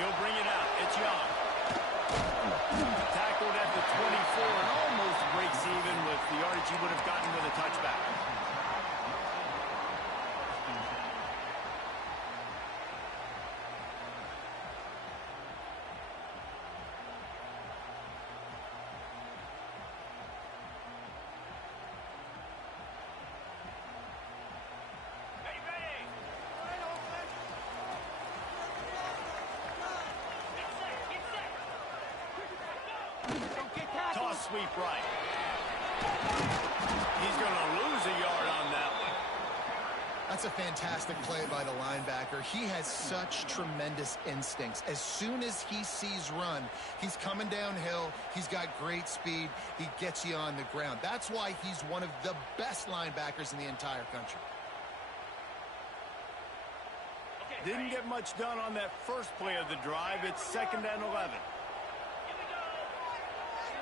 He'll bring it out. It's Young. Tackled at the 24 and almost breaks even with the yardage he would have gotten with a touchback. Toss sweep right. He's going to lose a yard on that one. That's a fantastic play by the linebacker. He has such tremendous instincts. As soon as he sees run, he's coming downhill. He's got great speed. He gets you on the ground. That's why he's one of the best linebackers in the entire country. Didn't get much done on that first play of the drive. It's 2nd and 11.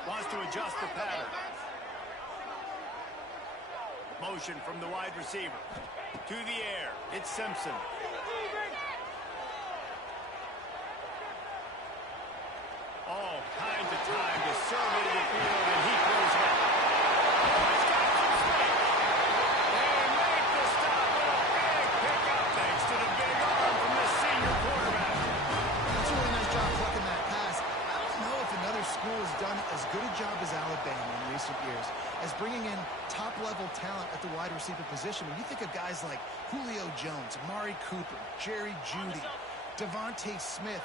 Wants to adjust the pattern. Motion from the wide receiver. To the air. It's Simpson. All kinds of time to survey the field, and he throws it. He's got some space. They make the stop with a big pickup thanks to the big arm from the senior quarterback. That's a really nice job plucking that pass. I don't know if another school has done as good a job as Alabama in recent years as bringing in top-level talent at the wide receiver position. When you think of guys like Julio Jones, Amari Cooper, Jerry Jeudy, Devontae Smith,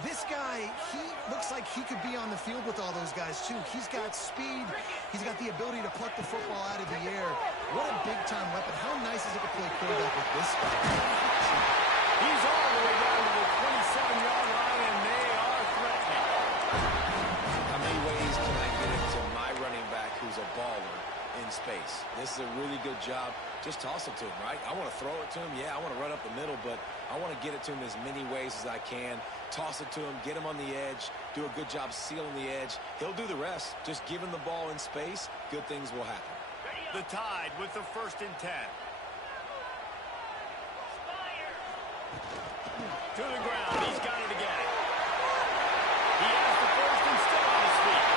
this guy, he looks like he could be on the field with all those guys, too. He's got speed. He's got the ability to pluck the football out of the air. What a big-time weapon. How nice is it to play quarterback with this guy? He's all the way down to the 27-yard line, and they are threatening. How many ways can I get it to my running back who's a baller in space? This is a really good job. Just toss it to him, right? I want to throw it to him. Yeah, I want to run up the middle, but I want to get it to him as many ways as I can. Toss it to him, get him on the edge, do a good job sealing the edge. He'll do the rest. Just give him the ball in space, good things will happen. The Tide with the 1st and 10. To the ground. He's got it again. He has the first and still on his feet.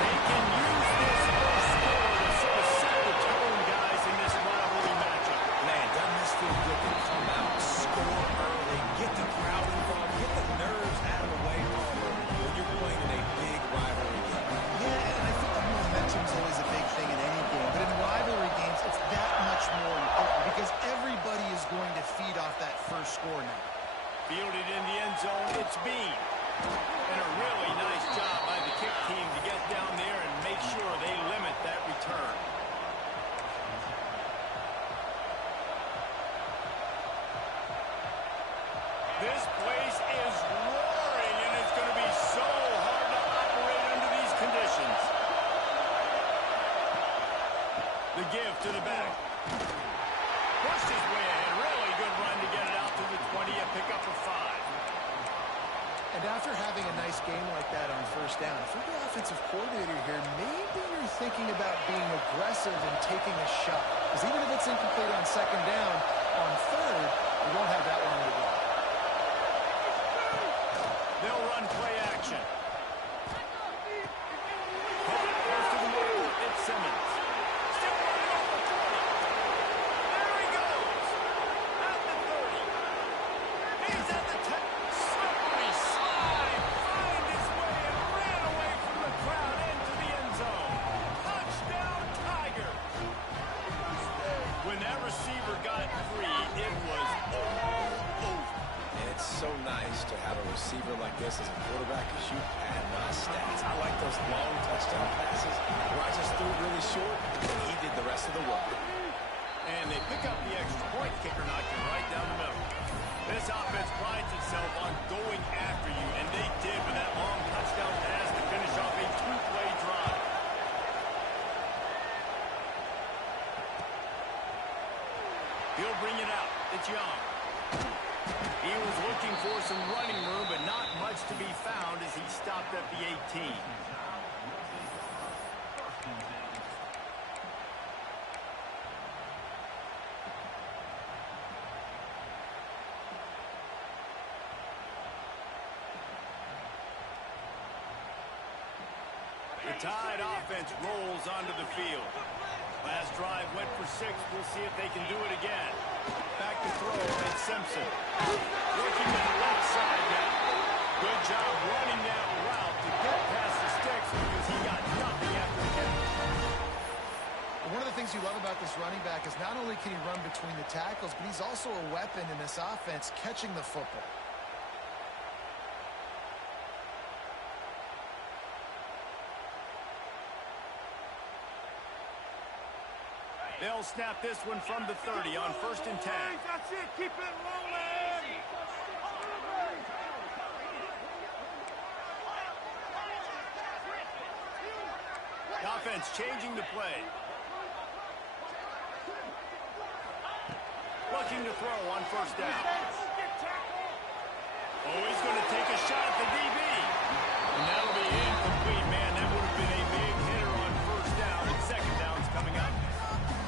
They can use this first score to sort of set the tone, guys, in this rivalry matchup. Man, doesn't this feel good to come out, score early, get the crowd involved, get the nerves out of the way, Auburn, when you're playing in a big rivalry game. Yeah, and I think the momentum is always a big thing in any game. But in rivalry games, it's that much more important because everybody is going to feed off that first score now. Fielded in the end zone, it's Bean. And a really nice job by the kick team to get down there and make sure they limit that return. This place is roaring, and it's going to be so hard to operate under these conditions. The give to the back. Pushed his way ahead. Really good run to get it out to the 20, a pickup of 5. And after having a nice game like that on first down, if you're the offensive coordinator here, maybe you're thinking about being aggressive and taking a shot. Because even if it's incomplete on 2nd down, on 3rd, you won't have that long to go. They'll run play action. Caught close to the middle. It's Simmons. Still running off the 40. There he goes. At the 30. He's at the 10. Slippery slide. Find his way and ran away from the crowd into the end zone. Touchdown, Tigers. When that receiver got free, it was all over. It's so nice to have a receiver like this as a quarterback because you pad my stats. I like those long touchdown passes where I just threw it really short and he did the rest of the work. And they pick up the extra point. Kicker knocked it right down the middle. This offense prides itself on going after you, and they did with that long touchdown pass to finish off a 2-play drive. He'll bring it out. It's Young. He was looking for some running room, but not much to be found as he stopped at the 18. Tide offense rolls onto the field. Last drive went for 6. We'll see if they can do it again. Back to throw, it's Simpson. Working to the left side now. Good job running that route to get past the sticks because he got nothing after the catch. One of the things you love about this running back is not only can he run between the tackles, but he's also a weapon in this offense catching the football. They'll snap this one from the 30 on 1st and 10. That's it. Keep it rolling. The offense changing the play. Looking to throw on 1st down. Oh, he's going to take a shot at the DB. And that'll be incomplete, man. That would have been a big hitter on 1st down, and 2nd down's coming up.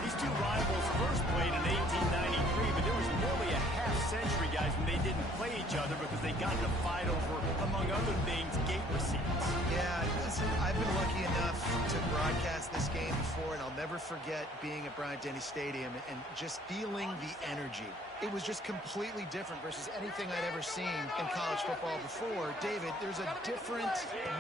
These two rivals first played in 1893, but there was nearly a half-century, guys, when they didn't play each other because they got in a fight over, among other things, gate receipts. Yeah, listen, I've been lucky enough to broadcast this game before, and I'll never forget being at Bryant-Denny Stadium and just feeling the energy. It was just completely different versus anything I'd ever seen in college football before. David, there's a different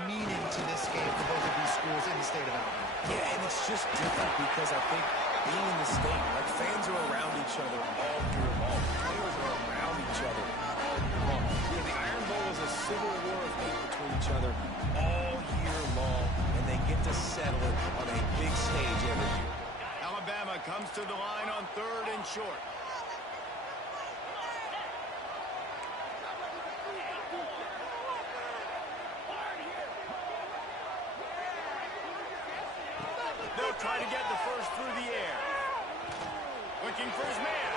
meaning to this game for both of these schools in the state of Alabama. Yeah, and it's just different because I think being in the state, like fans are around each other all year long. Players are around each other all year long. Yeah, the Iron Bowl is a civil war of hate between each other all year long, and they get to settle it on a big stage every year. Alabama comes to the line on 3rd and short. They'll try to get the first through the air. Looking for his man.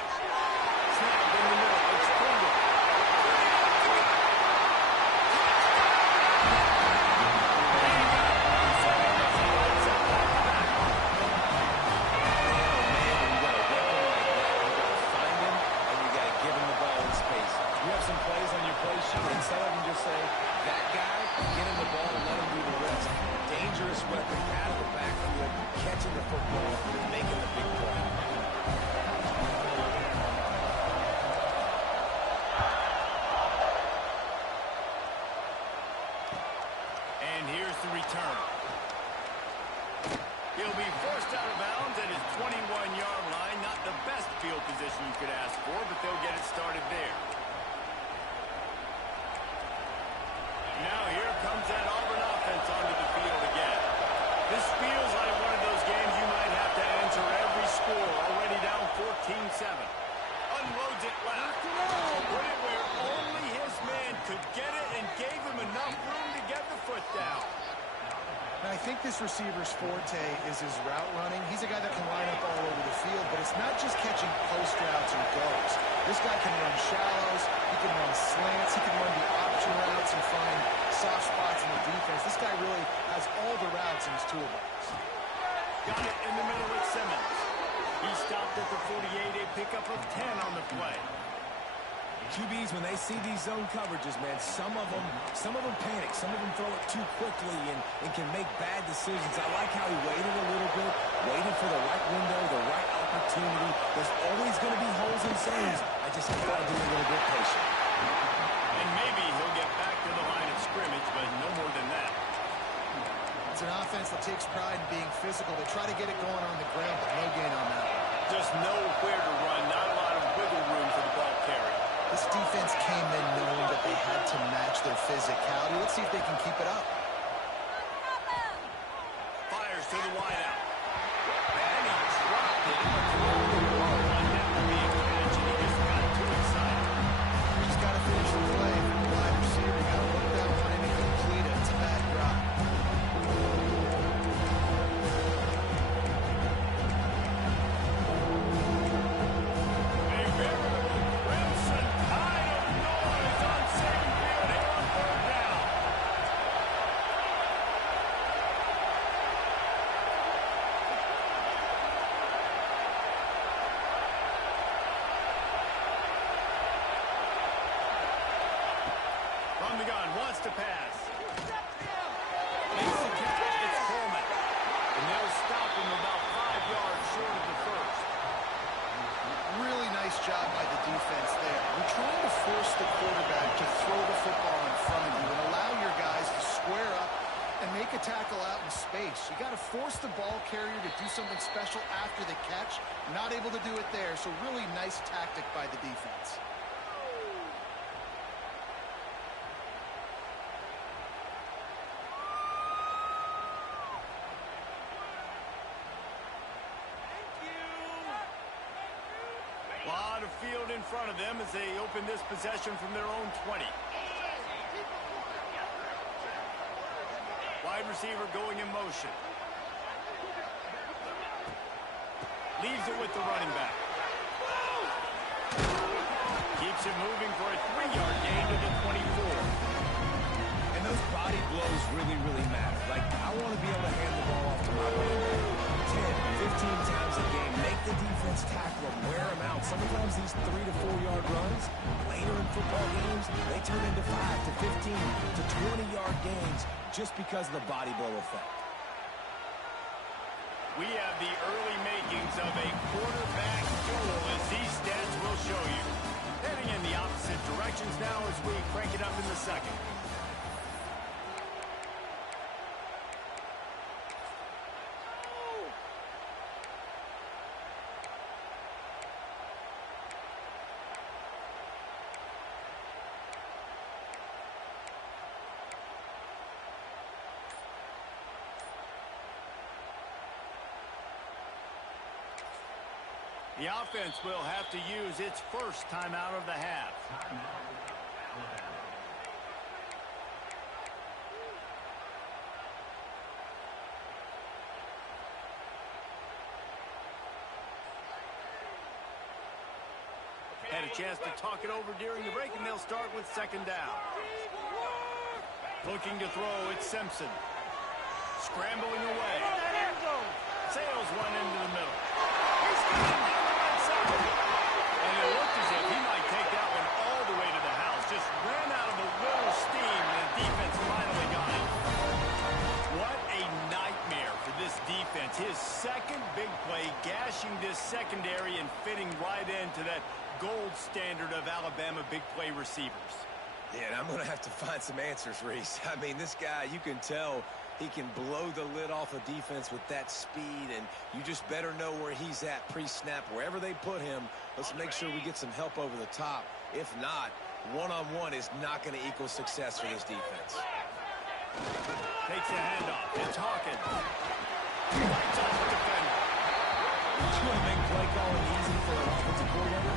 Snap in the middle. It's Pringle. Instead of them just say, that guy, get him the ball and let him do the rest. Dangerous weapon out of the backfield, catching the football, making the big play. And here's the return. He'll be forced out of bounds at his 21-yard line. Not the best field position you could ask for, but they'll get it started there. Now here comes that Auburn offense onto the field again. This feels like one of those games you might have to answer every score. Already down 14-7. Unloads it left. Put it where only his man could get it and gave him enough room to get the foot down. And I think this receiver's forte is his route running. He's a guy that can line up all over the field, but it's not just catching post routes and goes. This guy can run shallows, he can run slants, he can run the option routes and find soft spots in the defense. This guy really has all the routes in his toolbox. Got it in the middle with Simmons. He stopped at the 48, a pickup of 10 on the play. QBs, when they see these zone coverages, man, some of them panic. Some of them throw it too quickly and can make bad decisions. I like how he waited a little bit, waited for the right window, the right opportunity. There's always going to be holes in zones. I just have got to be a little bit patient. And maybe he'll get back to the line of scrimmage, but no more than that. It's an offense that takes pride in being physical. They try to get it going on the ground, but no gain on that. Just nowhere to run, not a lot of wiggle room for the ball carrier. This defense came in knowing that they had to match their physicality. Let's see if they can keep it up. Fires to the wideout. And he dropped it. That would be a catch, and he just got too excited. Just got to finish the play for the wide receiver. Got to look that one in and complete it. It's a bad drop. From the gun, wants to pass. Makes the catch. It's Coleman. job by the defense there. You're trying to force the quarterback to throw the football in front of you and allow your guys to square up and make a tackle out in space. You got to force the ball carrier to do something special after the catch. Not able to do it there, so really nice tactic by the defense. A lot of field in front of them as they open this possession from their own 20. Wide receiver going in motion. Leaves it with the running back. Keeps it moving for a 3-yard gain to the 24. And those body blows really, really matter. Like, I want to be able to hand the ball off to my running back 10, 15 times a game. Make the defense tackle them, wear them out. Sometimes these 3 to 4 yard runs, later in football games, they turn into 5 to 15 to 20-yard gains just because of the body blow effect. We have the early makings of a quarterback duel, as these stats will show you. Heading in the opposite directions now as we crank it up in the second. The offense will have to use its first timeout of the half. Had a chance to talk it over during the break, and they'll start with second down. Looking to throw, it's Simpson. Scrambling away. Sails one into the middle. He's got it down the right side. And it looked as if he might take that one all the way to the house. Just ran out of a wall of steam, and the defense finally got it. What a nightmare for this defense. His second big play, gashing this secondary and fitting right into that gold standard of Alabama big play receivers. Yeah, and I'm going to have to find some answers, Reese. I mean, this guy, you can tell he can blow the lid off a defense with that speed, and you just better know where he's at pre-snap. Wherever they put him, let's make sure we get some help over the top. If not, one-on-one is not going to equal success for this defense. Takes the handoff. It's Hawkins. Lights off the defender. You want to make play calling easy for an offensive coordinator?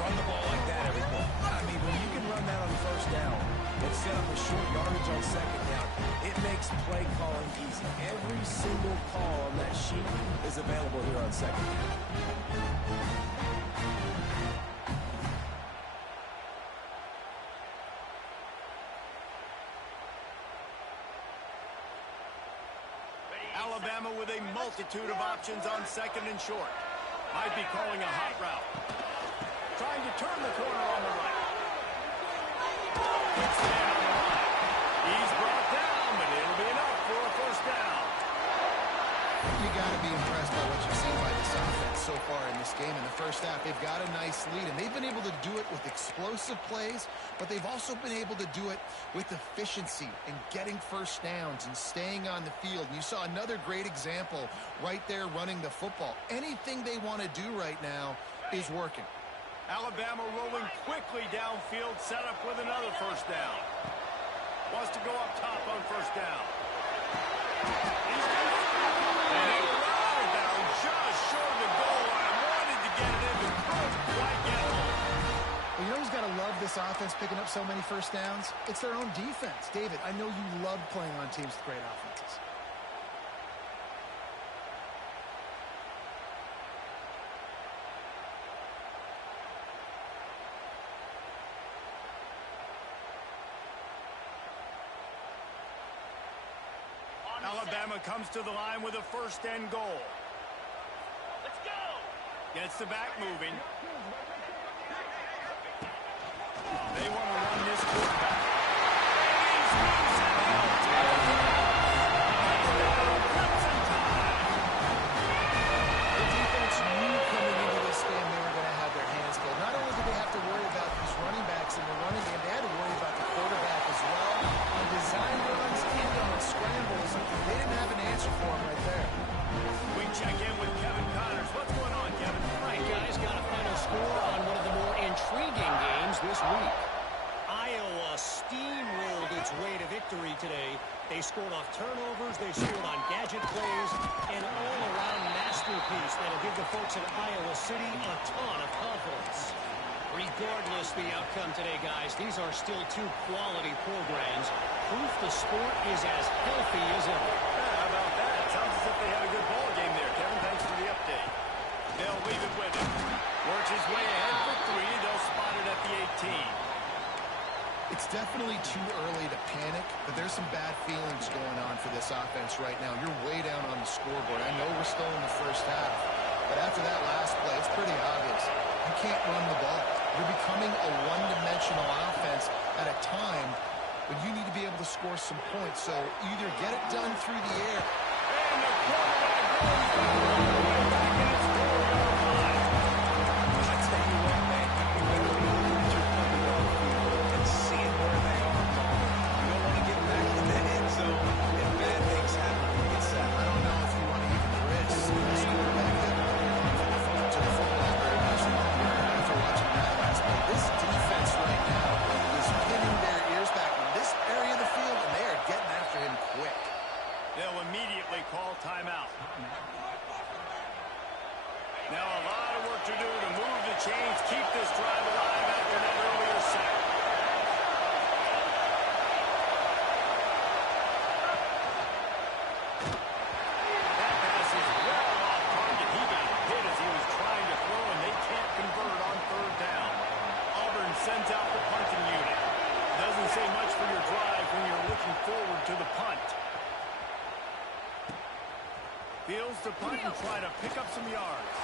Run the ball like that every play. I mean, when you can run that on first down and set up a short yardage on second down, it makes play calling easy. Every single call on that sheet is available here on second down. Alabama with a multitude of options on second and short. Might be calling a hot route. Trying to turn the corner on the right. Gets the man on the right. He's brought down, but it'll be enough for a first down. You got to be impressed by what you've seen by this offense so far in this game. In the first half, they've got a nice lead, and they've been able to do it with explosive plays, but they've also been able to do it with efficiency and getting first downs and staying on the field. And you saw another great example right there running the football. Anything they want to do right now is working. Alabama rolling quickly downfield, set up with another first down. Wants to go up top on first down. He's got it. And he arrived down just short of the goal line. Wanted to get it in, but couldn't quite get home. Well, you know who's got to love this offense picking up so many first downs? It's their own defense. David, I know you love playing on teams with great offenses. Alabama comes to the line with a first and goal. Let's go. Gets the back moving. They want to run this quarterback. He's loose and out. Crimson Tide. The defense knew coming into this game they were going to have their hands full. Not lose this week. Iowa steamrolled its way to victory today. They scored off turnovers, they scored on gadget plays, an all-around masterpiece that'll give the folks at Iowa City a ton of confidence. Regardless the outcome today, guys, these are still two quality programs. Proof the sport is as healthy as ever. How about that? Sounds as if they had a good ball game there, Kevin. Thanks for the update. They'll leave it with him. Works his way ahead for three. They'll spot it at the 18. It's definitely too early to panic, but there's some bad feelings going on for this offense right now. You're way down on the scoreboard. I know we're still in the first half, but after that last play, it's pretty obvious. You can't run the ball. You're becoming a one-dimensional offense at a time when you need to be able to score some points. So either get it done through the air. And the quarterback goes right back in its 4-yard line. I tell you what, man, you better be looking at your coverage on the field and seeing where they are going. You don't want to get back in that end zone and bad things happen when you get sacked. I don't know if you want to even risk this quarterback to the football very much longer after watching that last play. This defense right now is pinning their ears back in this area of the field, and they are getting after him quick. They'll immediately call timeout. Now a lot of work to do to move the chains, keep this drive alive after that earlier sack. That pass is well off target. He got hit as he was trying to throw, and they can't convert on third down. Auburn sends out the punting unit. Doesn't say much for your drive when you're looking forward to the punt. Fields to punt and try to pick up some yards.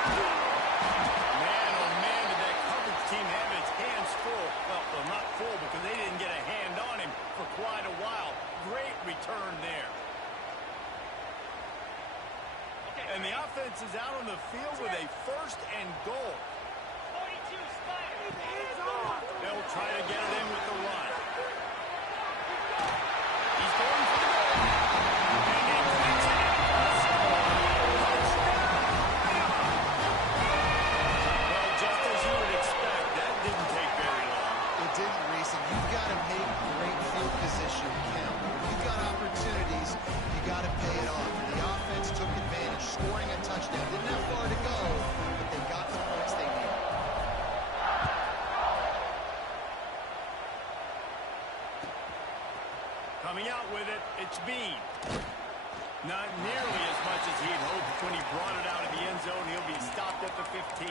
Man, oh man, did that coverage team have its hands full. Well, not full because they didn't get a hand on him for quite a while. Great return there. And the offense is out on the field with a first and goal. They'll try to get it in with the run. He's going for the goal. You've got to make great field position count. You've got opportunities. You got to pay it off. The offense took advantage, scoring a touchdown. Didn't have far to go, but they got the points they needed. Coming out with it, it's Bean. Not nearly as much as he had hoped when he brought it out of the end zone. He'll be stopped at the 15.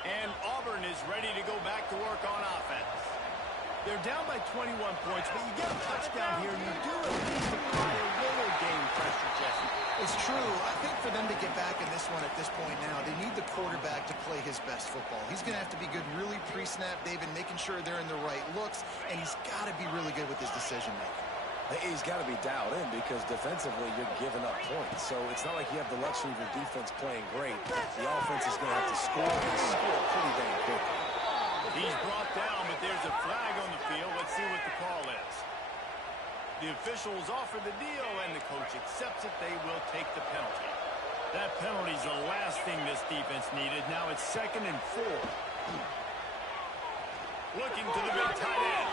And Auburn is ready to go back to work on offense. They're down by 21 points, but you get a touchdown here, and you do at least apply a little game pressure, Jesse. It's true. I think for them to get back in this one at this point now, they need the quarterback to play his best football. He's going to have to be good really pre-snap, David, making sure they're in the right looks, and he's got to be really good with his decision-making. He's got to be dialed in because defensively you're giving up points. So it's not like you have the luxury of your defense playing great. The offense is going to have to score and score pretty dang quickly. He's brought down, but there's a flag on the field. Let's see what the call is. The officials offer the deal, and the coach accepts it. They will take the penalty. That penalty's the last thing this defense needed. Now it's 2nd and 4. Looking to the big tight end.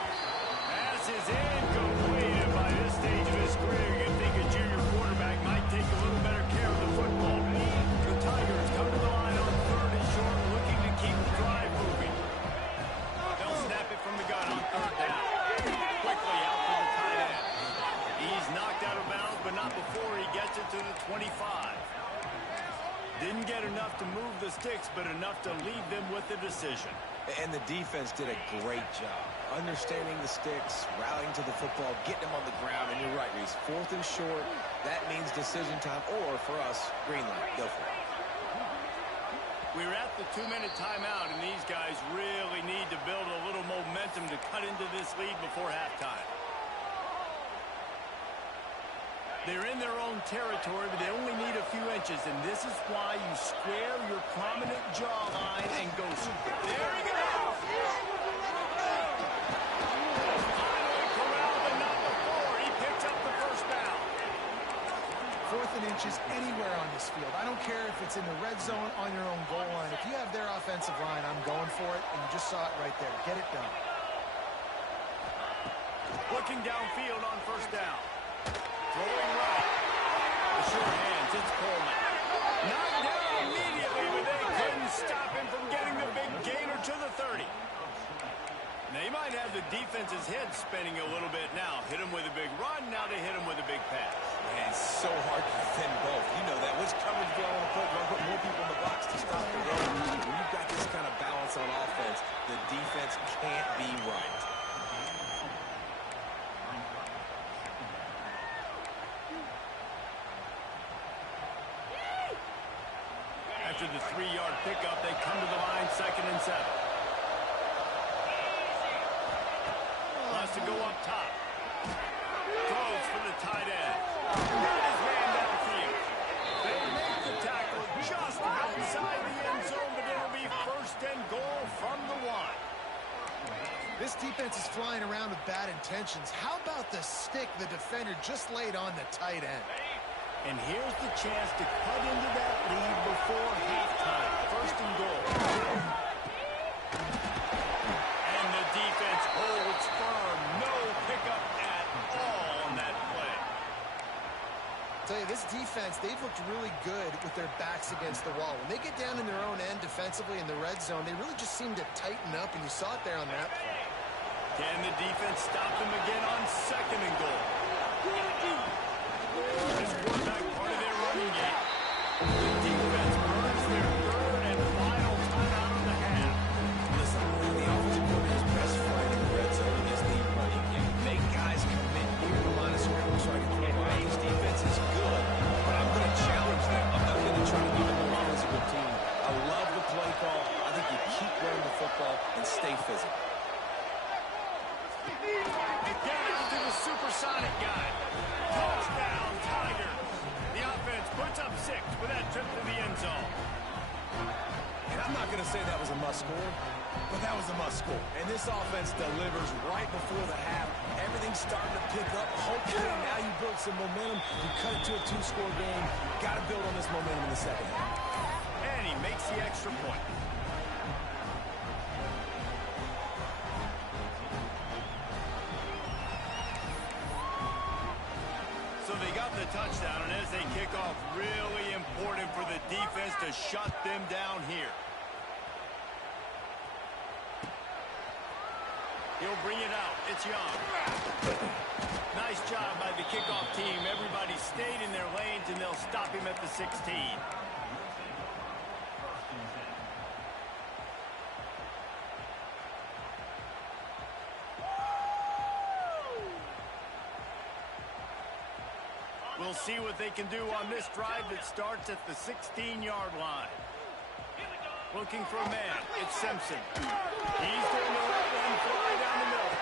Pass is incomplete. And by this stage of his career, you'd think a junior quarterback might take a little better care of the football. The Tigers come to the line on 3rd and short, looking to keep the drive moving. They'll snap it from the gun on 3rd down. Quickly out to the tight end. He's knocked out of bounds, but not before he gets it to the 25. Didn't get enough to move the sticks, but enough to leave them with the decision. And the defense did a great job understanding the sticks, rallying to the football, getting them on the ground. And you're right, Reese. 4th and short, that means decision time, or for us, green light. Go for it. We're at the 2-minute timeout, and these guys really need to build a little momentum to cut into this lead before halftime. They're in their own territory, but they only need a few inches, and this is why you square your prominent jawline and go. There he goes! Finally corralled, but not before. He picks up the first down. and inches anywhere on this field. I don't care if it's in the red zone, on your own goal line. If you have their offensive line, I'm going for it, and you just saw it right there. Get it done. Looking downfield on first down. Throwing right. The short hands, it's Coleman. Knocked down immediately, but they couldn't stop him from getting the big gainer to the 30. They might have the defense's head spinning a little bit now. Hit him with a big run, now they hit him with a big pass. Man, it's so hard to defend both. You know that. Which coverage do I want to put? Do I put more people in the box to stop the run? When you've got this kind of balance on offense, the defense can't be right. After the 3-yard pickup, they come to the line, 2nd and 7. Wants to go up top. Throws for the tight end. Got his man downfield. They make the tackle just outside the end zone, but it'll be 1st and goal from the 1. This defense is flying around with bad intentions. How about the stick the defender just laid on the tight end? And here's the chance to cut into that lead before halftime. 1st and goal. And the defense holds firm. No pickup at all on that play. I'll tell you, this defense, they've looked really good with their backs against the wall. When they get down in their own end defensively in the red zone, they really just seem to tighten up, and you saw it there on that play. Can the defense stop them again on 2nd and goal? This quarterback part of their running game. The defense burns their 3rd and final timeout of the half. Listen, the offensive coordinator's best friend in the red zone is the running game. Make guys commit near the line of scrimmage so I can throw out. This defense is good, but I'm going to challenge them. I'm not going to try to give them a physical team. I love the play call. I think you keep running the football and stay physical. Get out to the supersonic guy. Touchdown, Tigers. The offense puts up 6 with that trip to the end zone. And I'm not going to say that was a must score, but that was a must score. And this offense delivers right before the half. Everything's starting to pick up. Hopefully now you build some momentum. You cut it to a 2-score game. Got to build on this momentum in the second half. And he makes the extra point. So they got the touchdown, and as they kick off, really important for the defense to shut them down here. He'll bring it out. It's Young. Nice job by the kickoff team. Everybody stayed in their lanes, and they'll stop him at the 16. We'll see what they can do on this drive that starts at the 16-yard line. Looking for a man. It's Simpson. He's doing the right one fly down the middle.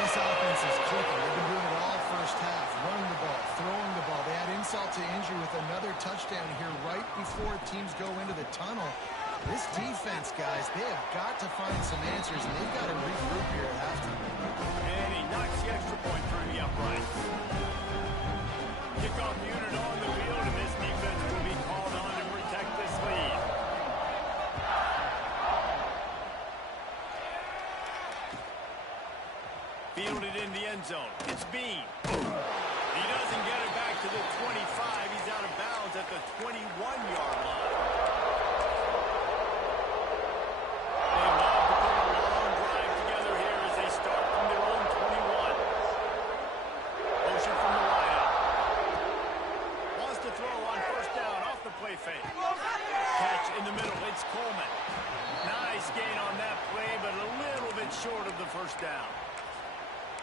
This offense is clicking. They've been doing it all first half. Running the ball, throwing the ball. They had insult to injury with another touchdown here right before teams go into the tunnel. This defense, guys, they have got to find some answers, and they've got to regroup here at halftime. And he knocks the extra point through the uprights. Kickoff unit on the field, and this defense will be called on to protect this lead. Fielded in the end zone. It's Bean. He doesn't get it back to the 25. He's out of bounds at the 21-yard line. They love to put a long drive together here as they start from their own 21. Motion from the wideout. Wants to throw on first down off the play fake. Catch in the middle. It's Coleman. Nice gain on that play, but a little bit short of the first down.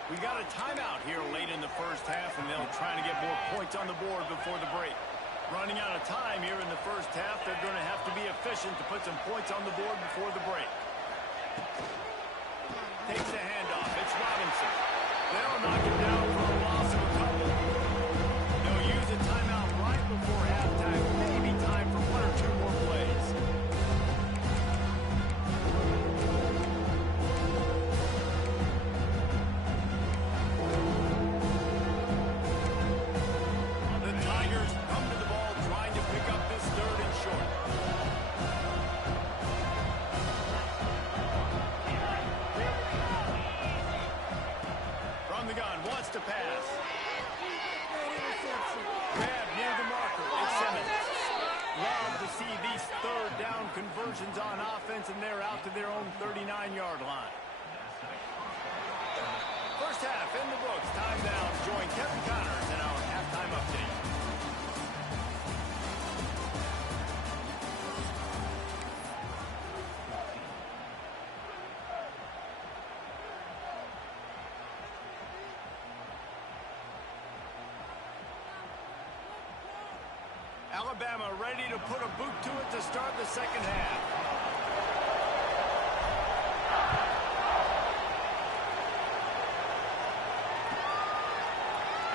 We got a timeout here late in the first half, and they'll try to get more points on the board before the break. Running out of time here in the first half, they're going to have to be efficient to put some points on the board before the break. Takes the handoff. It's Robinson. They'll knock him down for a loss of a couple. They'll use a timeout right before halftime. Maybe time for 1 or 2 more. Love to see these third down conversions on offense, and they're out to their own 39-yard line. First half in the books. Time now to join Kevin Connors in our halftime update. Alabama ready to put a boot to it to start the second half.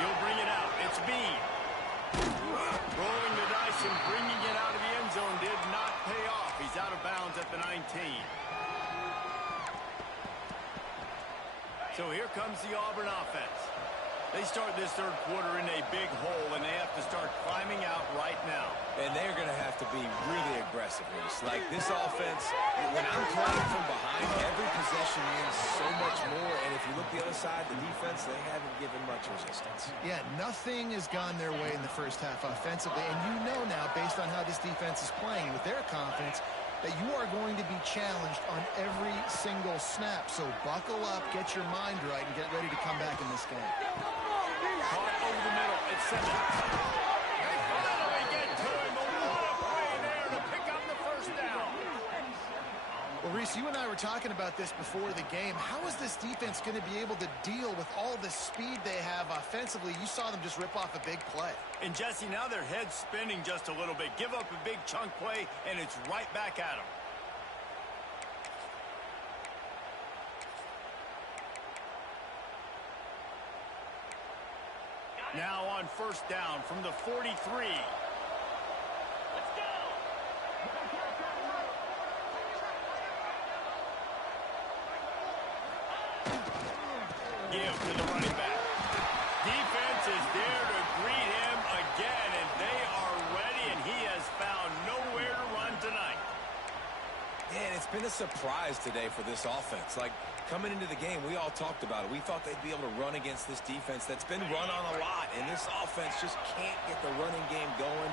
He'll bring it out. It's Bean. Rolling the dice and bringing it out of the end zone did not pay off. He's out of bounds at the 19. So here comes the Auburn offense. They start this third quarter in a big hole, and they have to start climbing out right now. And they're going to have to be really aggressive, Reese. Like this offense, when I'm playing from behind, every possession means so much more. And if you look the other side, the defense, they haven't given much resistance. Yeah, nothing has gone their way in the first half offensively. And you know now, based on how this defense is playing with their confidence, that you are going to be challenged on every single snap. So buckle up, get your mind right, and get ready to come back in this game. Caught over the middle. It's Simmons. They finally get to him. A lot of play there to pick up the first down. Well, Reese, you and I were talking about this before the game. How is this defense going to be able to deal with all the speed they have offensively? You saw them just rip off a big play. And, Jesse, now their head's spinning just a little bit. Give up a big chunk play, and it's right back at them. Now on first down from the 43. Let's go! Give to the running back. Defense is there to greet him again, and they are ready, and he has found nowhere to run tonight. Yeah, and it's been a surprise today for this offense. Like, coming into the game, we all talked about it. We thought they'd be able to run against this defense that's been run on a lot, and this offense just can't get the running game going.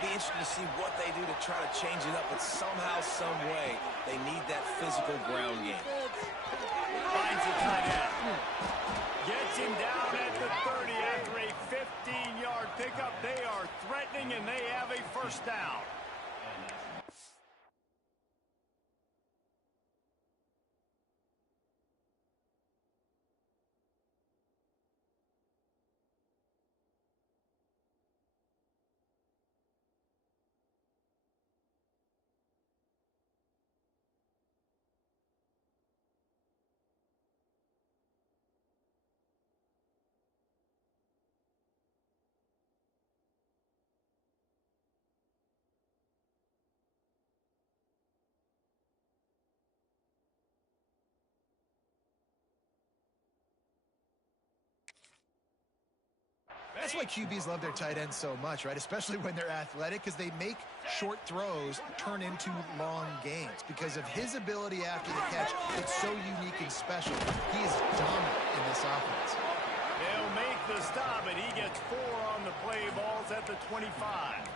Be interested to see what they do to try to change it up, but somehow, some way, they need that physical ground game. Finds the tight end. Gets him down at the 30 after a 15-yard pickup. They are threatening, and they have a first down. That's why QBs love their tight ends so much, right? Especially when they're athletic, because they make short throws turn into long gains. Because of his ability after the catch, it's so unique and special. He is dominant in this offense. They'll make the stop, and he gets 4 on the play. Balls at the 25.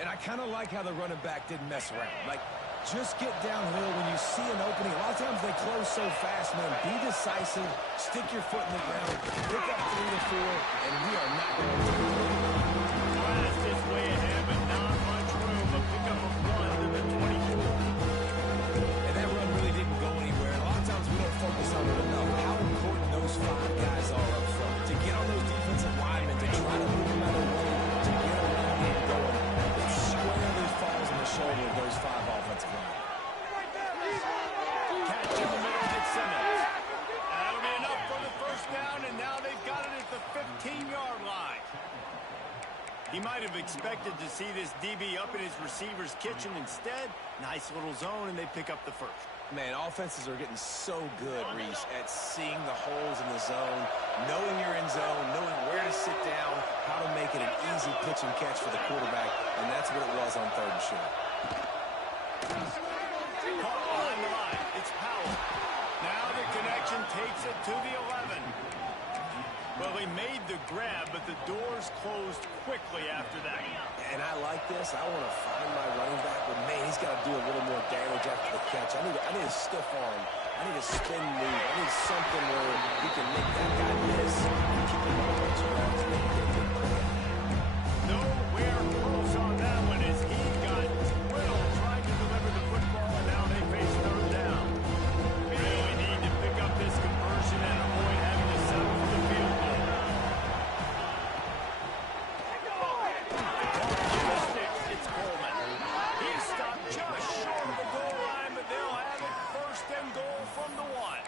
And I kind of like how the running back didn't mess around. Like, just get downhill when you see an opening. A lot of times they close so fast, man. Be decisive, stick your foot in the ground, pick up 3 to 4, and we are not going to do it. Blast is way ahead, but not much room. A pickup of 1 to the 24. And that run really didn't go anywhere. And a lot of times we don't focus on it enough. How important those 5 guys are up front. To get on those defensive linemen, to try to move them out of the way, to get a run game going. It squarely falls on the shoulder of those 5 offensive linemen. Catch in the middle, it's Simmons. That'll be enough for the first down, and now they've got it at the 15-yard line. He might have expected to see this DB up in his receiver's kitchen. Instead, nice little zone, and they pick up the first. Man, offenses are getting so good, Reese, at seeing the holes in the zone, knowing you're in zone, knowing where to sit down, how to make it an easy pitch and catch for the quarterback, and that's what it was on 3rd and short. Caught behind the line. It's Powell. Now the connection takes it to the 11. Well, he made the grab, but the doors closed quickly after that. And I like this. I want to find my running back, but man, he's got to do a little more damage after the catch. I need a stiff arm. I need a spin move. I need something where he can make that guy miss and keep him on those yards and then get a good play. Nowhere close on that one as he got drilled trying to deliver the football, and now they face third down. Really need to pick up this conversion and avoid having to settle for the field goal. It's Coleman. He's stopped just short of the goal line, but they'll have it first and goal from the one.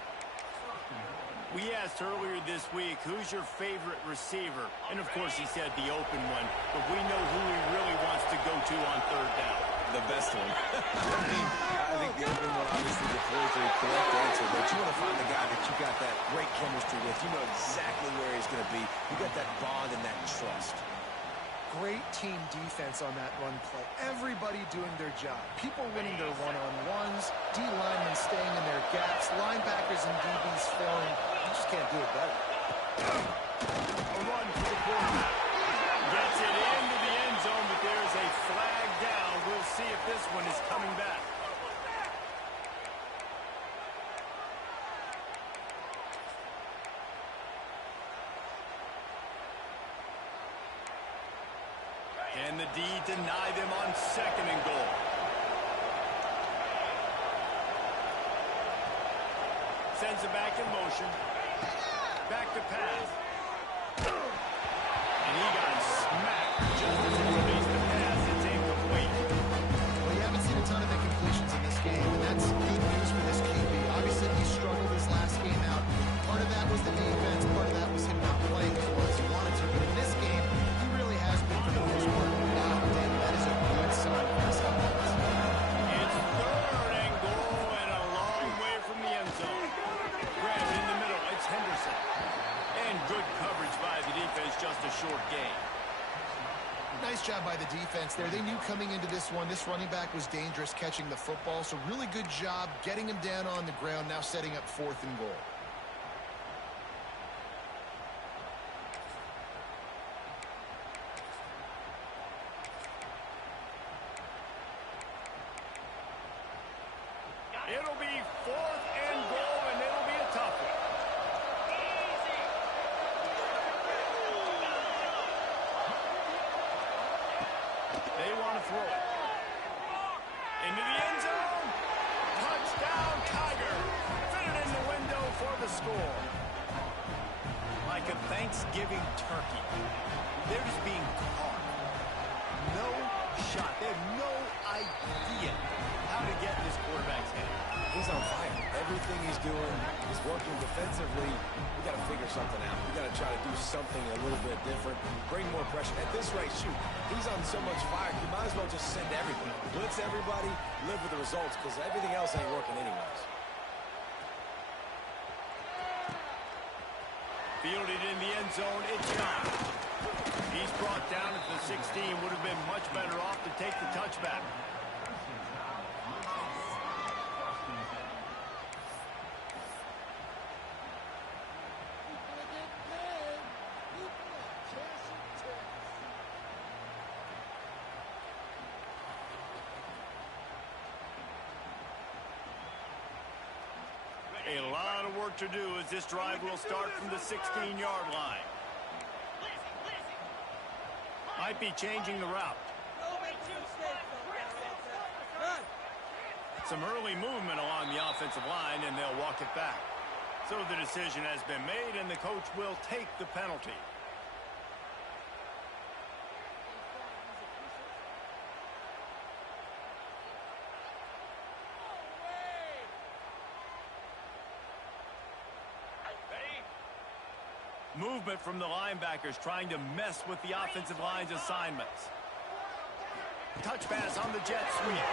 We asked earlier this week, who's your favorite receiver? And, of course, he said the open one. But we know who he really wants to go to on third down. The best one. I think the open one, obviously, the politically correct answer. But you want to find the guy that you got that great chemistry with. You know exactly where he's going to be. You got that bond and that trust. Great team defense on that run play. Everybody doing their job. People winning their one-on-ones. D-linemen staying in their gaps. Linebackers and DBs filling. You just can't do it better. A run for the quarterback. Gets it into the end zone, but there's a flag down. We'll see if this one is coming back. And the D deny them on second and goal. Sends it back in motion. Back to pass. And he got smacked just as he released the pass. It's incomplete. Well, you haven't seen a ton of incompletions in this game, and that's good news for this QB. Obviously, he struggled his last game out. Part of that was the defense. Part of that was him not playing as well as he wanted to. But in this game, he really has been for the most part. Wow, Dan, that is a good sign for this offense. It's third and goal and a long way from the end zone. Grabbed in the middle. It's Henderson. And good coverage by the defense, just a short gain. Nice job by the defense there. They knew coming into this one, this running back was dangerous catching the football, so really good job getting him down on the ground, now setting up fourth and goal. It'll be fourth and goal, and it'll be a tough one. They want to throw it. Into the end zone. Touchdown, Tiger. Fit it in the window for the score. Like a Thanksgiving turkey. They're just being caught. No shot. They have no idea how to get in this quarterback's head. He's on fire. Everything he's doing is working defensively. We got to figure something out. We got to try to do something a little bit different. Bring more pressure. At this rate, shoot, he's on so much fire. You might as well just send everybody. Blitz everybody, live with the results, because everything else ain't working anyways. Fielded in the end zone, it's not. He's brought down at the 16. Would have been much better off to take the touchback. A lot of work to do as this drive will start from the 16-yard line. Might be changing the route. Some early movement along the offensive line, and they'll walk it back. So the decision has been made, and the coach will take the penalty. Movement from the linebackers trying to mess with the offensive line's assignments. Touch pass on the jet sweep.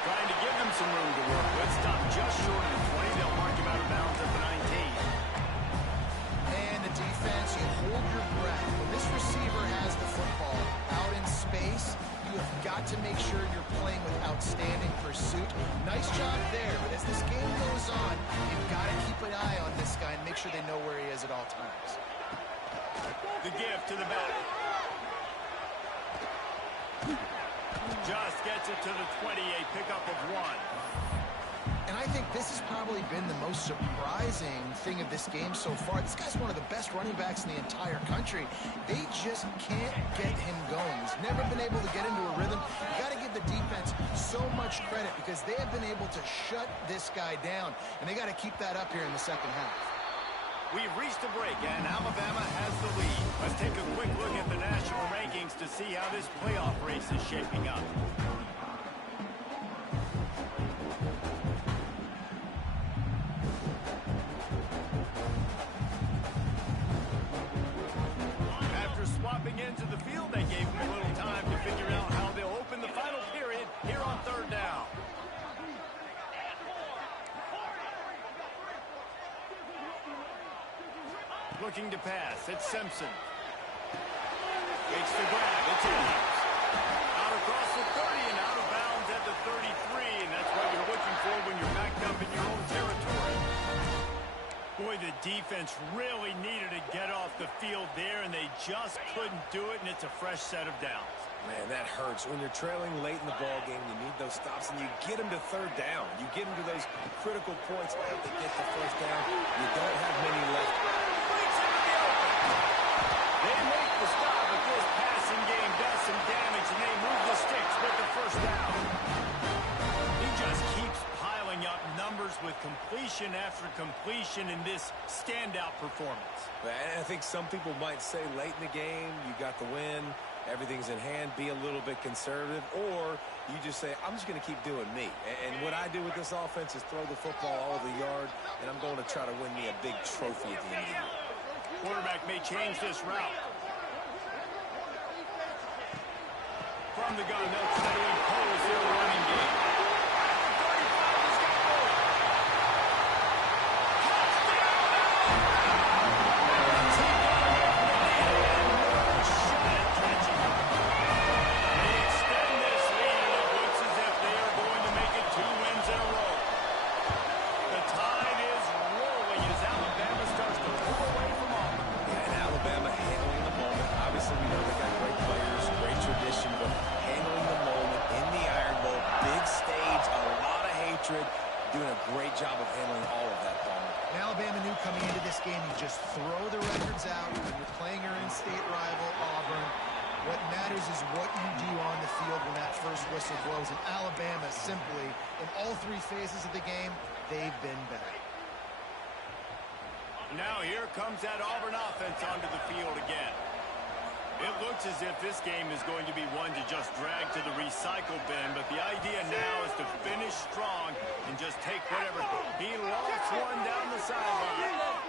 Trying to give them some room to work with. Stop just short of the 20. They'll mark him out of bounds at the 19. And the defense, you hold your breath. When this receiver has the football out in space, you have got to make sure you're playing with outstanding pursuit. Nice job there, but as this game goes on, you've got to keep an eye on this guy and make make sure they know where he is at all times. The give to the back. Just gets it to the 28, pickup of 1. And I think this has probably been the most surprising thing of this game so far. This guy's one of the best running backs in the entire country. They just can't get him going. He's never been able to get into a rhythm. You got to give the defense so much credit because they have been able to shut this guy down. And they got to keep that up here in the second half. We've reached a break, and Alabama has the lead. Let's take a quick look at the national rankings to see how this playoff race is shaping up. After swapping into the field, they gave them a little time to figure out how they'll open the final period here on third down. Looking to pass. It's Simpson. It's the grab. It's in. Out across the 30 and out of bounds at the 33. And that's what you're looking for when you're backed up in your own territory. Boy, the defense really needed to get off the field there, and they just couldn't do it, and it's a fresh set of downs. Man, that hurts. When you're trailing late in the ball game, you need those stops, and you get them to third down. You get them to those critical points after they get the first down. You don't have many left. They make the stop, but this passing game does some damage, and they move the sticks with the first down. He just keeps piling up numbers with completion after completion in this standout performance. And I think some people might say late in the game, you got the win, everything's in hand, be a little bit conservative, or you just say, I'm just going to keep doing me. And what I do with this offense is throw the football all over the yard, and I'm going to try to win me a big trophy at the end of the year. Quarterback may change this route. From the gun, they'll try to impose their running game. Doing a great job of handling all of that, Palmer. And Alabama knew coming into this game, you just throw the records out when you're playing your in-state rival, Auburn. What matters is what you do on the field when that first whistle blows. And Alabama simply, in all three phases of the game, they've been better. Now here comes that Auburn offense onto the field again. It looks as if this game is going to be one to just drag to the recycle bin, but the idea now is to finish strong and just take whatever. He lofts one down the sideline.